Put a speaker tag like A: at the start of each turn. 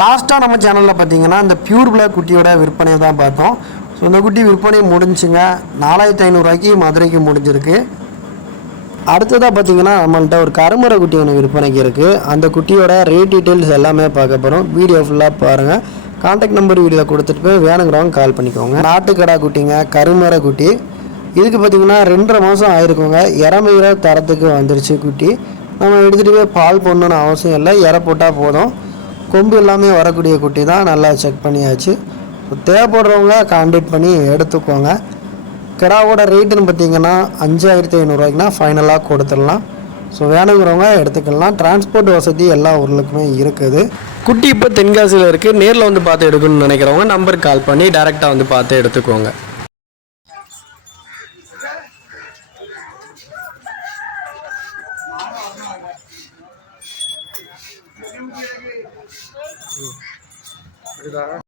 A: லாஸ்ட்டாக நம்ம சேனலில் பார்த்தீங்கன்னா இந்த பியூர் பிளாக் குட்டியோட விற்பனையை தான் பார்த்தோம். ஸோ இந்த குட்டி விற்பனை முடிஞ்சுங்க. நாலாயிரத்தி ஐநூறுரூவாய்க்கு மதுரைக்கு முடிஞ்சிருக்கு. அடுத்ததாக பார்த்தீங்கன்னா நம்மள்ட்ட ஒரு கருமர குட்டி ஒன்று விற்பனைக்கு இருக்குது அந்த குட்டியோட ரேட் டீட்டெயில்ஸ் எல்லாமே பார்க்க போகிறோம் வீடியோ ஃபுல்லாக பாருங்கள் கான்டாக்ட் நம்பர் வீடியோவில் கொடுத்துட்டு போய் வேணுங்கிறவங்க கால் பண்ணிக்கோங்க. நாட்டுக்கடா குட்டிங்க கருமர குட்டி. இதுக்கு பார்த்தீங்கன்னா ரெண்டரை மாதம் ஆயிருக்குங்க. இறமையிற தரத்துக்கு வந்துருச்சு குட்டி. நம்ம எடுத்துகிட்டு போய் பால் போடணுன்னு அவசியம் இல்லை. இற போட்டால் போதும். கொம்பு எல்லாமே வரக்கூடிய குட்டி தான். நல்லா செக் பண்ணியாச்சு. தேவைப்படுறவங்க கான்டாக்ட் பண்ணி எடுத்துக்கோங்க. கிடாவோட ரேட்டுன்னு பார்த்தீங்கன்னா அஞ்சாயிரத்தி ஐநூறுரூவாய்க்குனா ஃபைனலாக கொடுத்துடலாம். ஸோ வேணுங்கிறவங்க எடுத்துக்கலாம். டிரான்ஸ்போர்ட் வசதி எல்லா ஊர்களுக்குமே இருக்குது. குட்டி இப்போ தென்காசியில் இருக்குது நேரில் வந்து பார்த்து எடுக்கணும்னு நினைக்கிறவங்க நம்பருக்கு கால் பண்ணி டேரெக்டாக வந்து பார்த்து எடுத்துக்கோங்க. Obrigado.